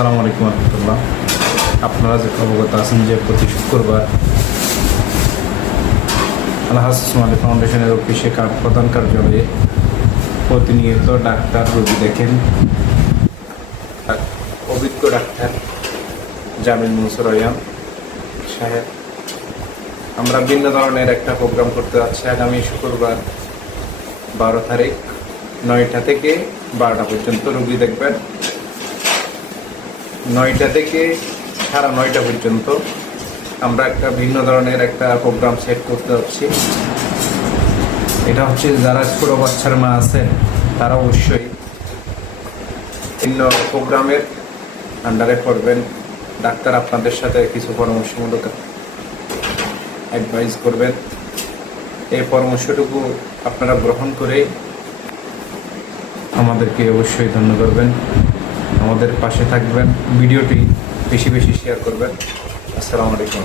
আসসালামু আলাইকুম রহমতুল্লাহ। আপনারা যে অবগত আছেন যে প্রতি শুক্রবার আলহাজ ওসমান ফাউন্ডেশনের অফিসে কার্ড প্রদান কার্যালয়ে প্রতিনিয়ত ডাক্তার রোগী দেখেন অভিজ্ঞ ডাক্তার জামিল মনসুর রয়ান সাহেব। আমরা ভিন্ন ধরনের একটা প্রোগ্রাম করতে যাচ্ছি আগামী শুক্রবার 12 তারিখ 9টা থেকে 12টা পর্যন্ত রোগী দেখবেন। 9টা থেকে 9:30 পর্যন্ত আমরা একটা ভিন্ন ধরনের একটা প্রোগ্রাম সেট করতে যাচ্ছি। এটা হচ্ছে যারা ছোটো বাচ্চার মা আছেন তারা অবশ্যই ভিন্ন প্রোগ্রামের আন্ডারে করবেন। ডাক্তার আপনাদের সাথে কিছু পরামর্শমূলক অ্যাডভাইস করবেন। এই পরামর্শটুকু আপনারা গ্রহণ করে আমাদেরকে অবশ্যই ধন্য করবেন, আমাদের পাশে থাকবেন, ভিডিওটি বেশি বেশি শেয়ার করবেন। আসসালামু আলাইকুম।